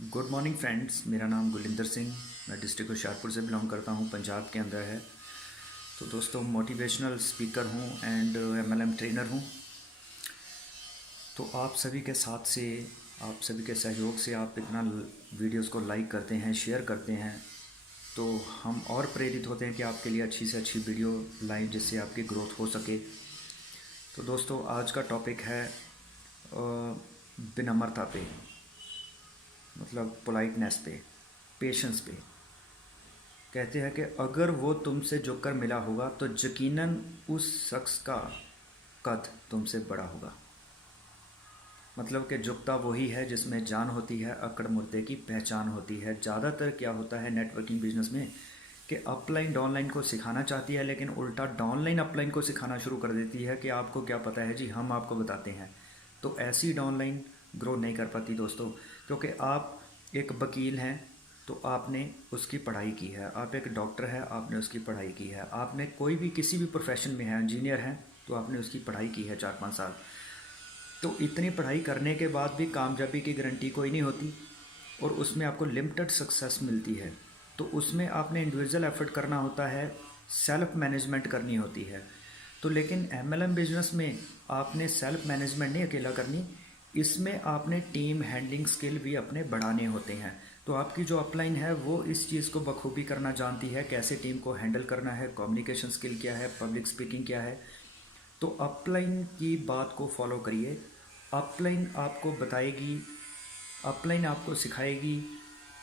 Good morning friends. मेरा नाम गुलिंदर सिंह, मैं डिस्ट्रिक्ट होशियारपुर से बिलोंग करता हूँ, पंजाब के अंदर है। तो दोस्तों, मोटिवेशनल स्पीकर हूँ एंड एमएलएम ट्रेनर हूँ। तो आप सभी के साथ से, आप सभी के सहयोग से आप इतना वीडियोस को लाइक करते हैं, शेयर करते हैं, तो हम और प्रेरित होते हैं कि आपके लिए अच्छी से अच्छी वीडियो लाएं जिससे आपकी ग्रोथ हो सके। तो दोस्तों, आज का टॉपिक है विनम्रता पे, मतलब पोलाइटनेस पे, पेशेंस पे। कहते हैं कि अगर वो तुमसे झुककर मिला होगा तो यकीनन उस शख्स का कद तुमसे बड़ा होगा। मतलब कि झुकता वही है जिसमें जान होती है, अकड़ मुर्दे की पहचान होती है। ज़्यादातर क्या होता है नेटवर्किंग बिजनेस में कि अपलाइन डाउनलाइन को सिखाना चाहती है, लेकिन उल्टा डाउनलाइन अपलाइन को सिखाना शुरू कर देती है कि आपको क्या पता है जी, हम आपको बताते हैं। तो ऐसी डाउनलाइन ग्रो नहीं कर पाती दोस्तों, क्योंकि आप एक वकील हैं तो आपने उसकी पढ़ाई की है, आप एक डॉक्टर है आपने उसकी पढ़ाई की है, आपने कोई भी किसी भी प्रोफेशन में है, इंजीनियर हैं तो आपने उसकी पढ़ाई की है 4-5 साल। तो इतनी पढ़ाई करने के बाद भी कामयाबी की गारंटी कोई नहीं होती, और उसमें आपको लिमिटेड सक्सेस मिलती है। तो उसमें आपने इंडिविजुअल एफर्ट करना होता है, सेल्फ मैनेजमेंट करनी होती है। तो लेकिन एमएलएम बिजनेस में आपने सेल्फ मैनेजमेंट नहीं अकेला करनी, इसमें आपने टीम हैंडलिंग स्किल भी अपने बढ़ाने होते हैं। तो आपकी जो अपलाइन है वो इस चीज़ को बखूबी करना जानती है, कैसे टीम को हैंडल करना है, कम्युनिकेशन स्किल क्या है, पब्लिक स्पीकिंग क्या है। तो अपलाइन की बात को फॉलो करिए। अपलाइन आपको बताएगी, अपलाइन आपको सिखाएगी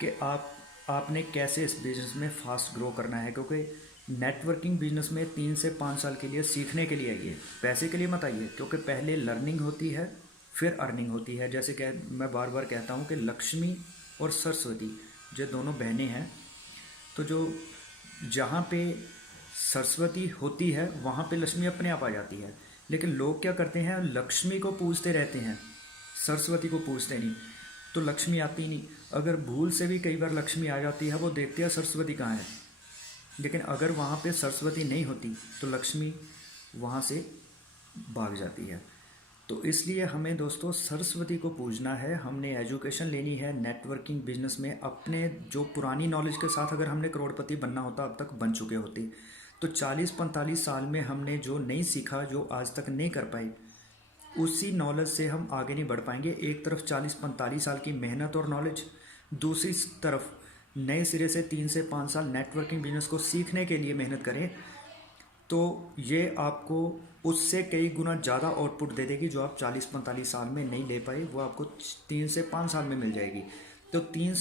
कि आपने कैसे इस बिज़नेस में फास्ट ग्रो करना है। क्योंकि नेटवर्किंग बिजनेस में 3 से 5 साल के लिए सीखने के लिए आइए, पैसे के लिए मत आइए। क्योंकि पहले लर्निंग होती है फिर अर्निंग होती है। जैसे कि मैं बार बार कहता हूँ कि लक्ष्मी और सरस्वती जो दोनों बहनें हैं, तो जो जहाँ पे सरस्वती होती है वहाँ पे लक्ष्मी अपने आप आ जाती है। लेकिन लोग क्या करते हैं, लक्ष्मी को पूजते रहते हैं, सरस्वती को पूजते नहीं, तो लक्ष्मी आती नहीं। अगर भूल से भी कई बार लक्ष्मी आ जाती है, वो देखते हैं सरस्वती कहाँ है, लेकिन अगर वहाँ पे सरस्वती नहीं होती तो लक्ष्मी वहाँ से भाग जाती है। तो इसलिए हमें दोस्तों सरस्वती को पूजना है, हमने एजुकेशन लेनी है नेटवर्किंग बिजनेस में। अपने जो पुरानी नॉलेज के साथ अगर हमने करोड़पति बनना होता अब तक बन चुके होते। तो 40-45 साल में हमने जो नहीं सीखा, जो आज तक नहीं कर पाए, उसी नॉलेज से हम आगे नहीं बढ़ पाएंगे। एक तरफ 40-45 साल की मेहनत और नॉलेज, दूसरी तरफ नए सिरे से 3 से 5 साल नेटवर्किंग बिजनेस को सीखने के लिए मेहनत करें, तो ये आपको उससे कई गुना ज़्यादा आउटपुट दे देगी। जो आप 40-45 साल में नहीं ले पाए वो आपको 3 से 5 साल में मिल जाएगी। तो 3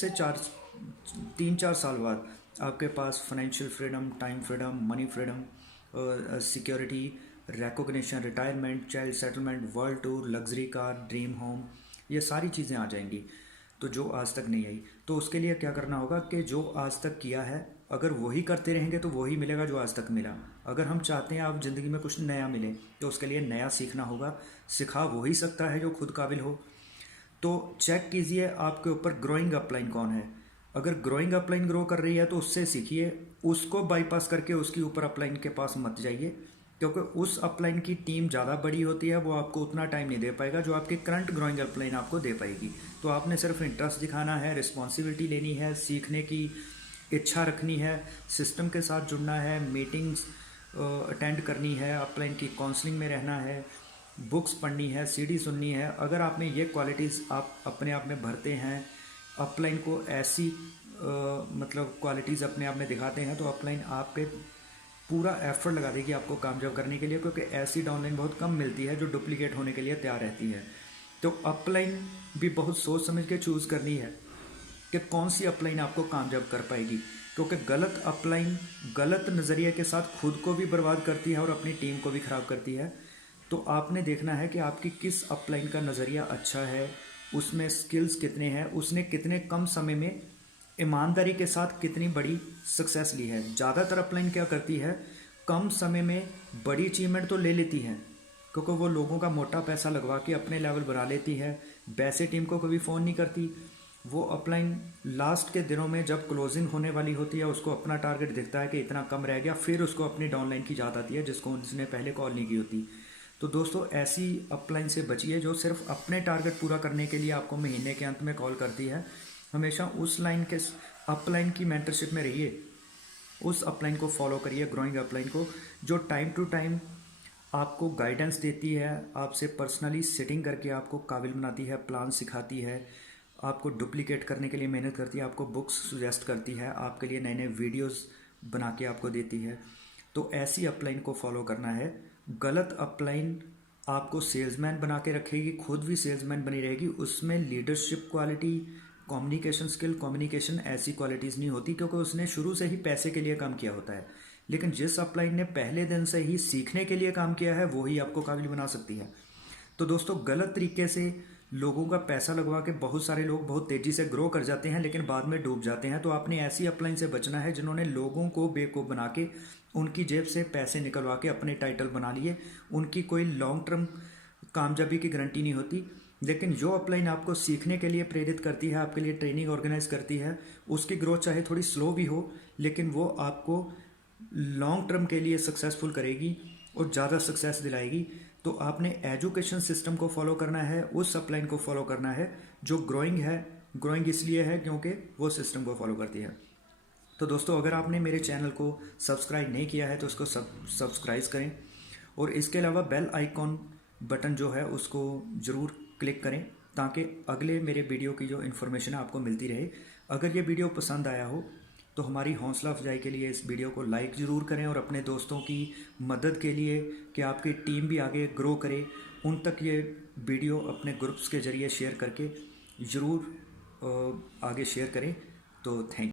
4 साल बाद आपके पास financial freedom, time freedom, money freedom, security, recognition, retirement, child settlement, world tour, luxury car, dream home, ये सारी चीज़ें आ जाएंगी, तो जो आज तक नहीं आई। तो उसके लिए क्या करना होगा कि जो आज तक किया है अगर वही करते रहेंगे तो वही मिलेगा जो आज तक मिला। अगर हम चाहते हैं आप ज़िंदगी में कुछ नया मिले तो उसके लिए नया सीखना होगा। सिखा वही सकता है जो खुद काबिल हो। तो चेक कीजिए आपके ऊपर ग्रोइंग अपलाइन कौन है। अगर ग्रोइंग अपलाइन ग्रो कर रही है तो उससे सीखिए, उसको बाईपास करके उसकी ऊपर अपलाइन के पास मत जाइए, क्योंकि उस अपलाइन की टीम ज़्यादा बड़ी होती है, वो आपको उतना टाइम नहीं दे पाएगा जो आपकी करंट ग्रोइंग अपलाइन आपको दे पाएगी। तो आपने सिर्फ इंटरेस्ट दिखाना है, रिस्पॉन्सिबिलिटी लेनी है, सीखने की इच्छा रखनी है, सिस्टम के साथ जुड़ना है, मीटिंग्स अटेंड करनी है, अपलाइन की काउंसलिंग में रहना है, बुक्स पढ़नी है, सीडी सुननी है। अगर आप में ये क्वालिटीज़ आप अपने आप में भरते हैं, अपलाइन को ऐसी मतलब क्वालिटीज़ अपने आप में दिखाते हैं, तो अपलाइन आप पे पूरा एफर्ट लगा देगी आपको कामयाब करने के लिए। क्योंकि ऐसी डाउनलाइन बहुत कम मिलती है जो डुप्लीकेट होने के लिए तैयार रहती है। तो अपलाइन भी बहुत सोच समझ के चूज़ करनी है कि कौन सी अपलाइन आपको कामयाब कर पाएगी। क्योंकि गलत अपलाइन गलत नज़रिए के साथ खुद को भी बर्बाद करती है और अपनी टीम को भी ख़राब करती है। तो आपने देखना है कि आपकी किस अपलाइन का नज़रिया अच्छा है, उसमें स्किल्स कितने हैं, उसने कितने कम समय में ईमानदारी के साथ कितनी बड़ी सक्सेस ली है। ज़्यादातर अपलाइन क्या करती है, कम समय में बड़ी अचीवमेंट तो ले लेती है, क्योंकि वो लोगों का मोटा पैसा लगवा के अपने लेवल बना लेती है, वैसे टीम को कभी फ़ोन नहीं करती। वो अपलाइन लास्ट के दिनों में जब क्लोजिंग होने वाली होती है, उसको अपना टारगेट दिखता है कि इतना कम रह गया, फिर उसको अपनी डाउनलाइन की याद आती है जिसको उसने पहले कॉल नहीं की होती। तो दोस्तों, ऐसी अपलाइन से बचिए जो सिर्फ अपने टारगेट पूरा करने के लिए आपको महीने के अंत में कॉल करती है। हमेशा उस लाइन के अपलाइन की मेंटरशिप में रहिए, उस अपलाइन को फॉलो करिए, ग्रोइंग अपलाइन को, जो टाइम टू टाइम आपको गाइडेंस देती है, आपसे पर्सनली सिटिंग करके आपको काबिल बनाती है, प्लान सिखाती है, आपको डुप्लीकेट करने के लिए मेहनत करती है, आपको बुक्स सुजेस्ट करती है, आपके लिए नए नए वीडियोस बना के आपको देती है। तो ऐसी अपलाइन को फॉलो करना है। गलत अपलाइन आपको सेल्समैन बना के रखेगी, खुद भी सेल्समैन बनी रहेगी, उसमें leadership quality, communication skill, communication ऐसी क्वालिटीज़ नहीं होती, क्योंकि उसने शुरू से ही पैसे के लिए काम किया होता है। लेकिन जिस अपलाइन ने पहले दिन से ही सीखने के लिए काम किया है, वो ही आपको काबिल बना सकती है। तो दोस्तों, गलत तरीके से लोगों का पैसा लगवा के बहुत सारे लोग बहुत तेज़ी से ग्रो कर जाते हैं, लेकिन बाद में डूब जाते हैं। तो आपने ऐसी अपलाइन से बचना है जिन्होंने लोगों को बेवकूफ़ बना के उनकी जेब से पैसे निकलवा के अपने टाइटल बना लिए। उनकी कोई लॉन्ग टर्म कामयाबी की गारंटी नहीं होती। लेकिन जो अपलाइन आपको सीखने के लिए प्रेरित करती है, आपके लिए ट्रेनिंग ऑर्गेनाइज करती है, उसकी ग्रोथ चाहे थोड़ी स्लो भी हो, लेकिन वो आपको लॉन्ग टर्म के लिए सक्सेसफुल करेगी और ज़्यादा सक्सेस दिलाएगी। तो आपने एजुकेशन सिस्टम को फॉलो करना है, उस अपलाइन को फॉलो करना है जो ग्रोइंग है। ग्रोइंग इसलिए है क्योंकि वो सिस्टम को फॉलो करती है। तो दोस्तों, अगर आपने मेरे चैनल को सब्सक्राइब नहीं किया है तो उसको सब्सक्राइब करें, और इसके अलावा बेल आइकॉन बटन जो है उसको ज़रूर क्लिक करें, ताकि अगले मेरे वीडियो की जो इन्फॉर्मेशन है आपको मिलती रहे। अगर ये वीडियो पसंद आया हो तो हमारी हौसला अफजाई के लिए इस वीडियो को लाइक ज़रूर करें, और अपने दोस्तों की मदद के लिए कि आपकी टीम भी आगे ग्रो करे, उन तक ये वीडियो अपने ग्रुप्स के ज़रिए शेयर करके ज़रूर आगे शेयर करें। तो थैंक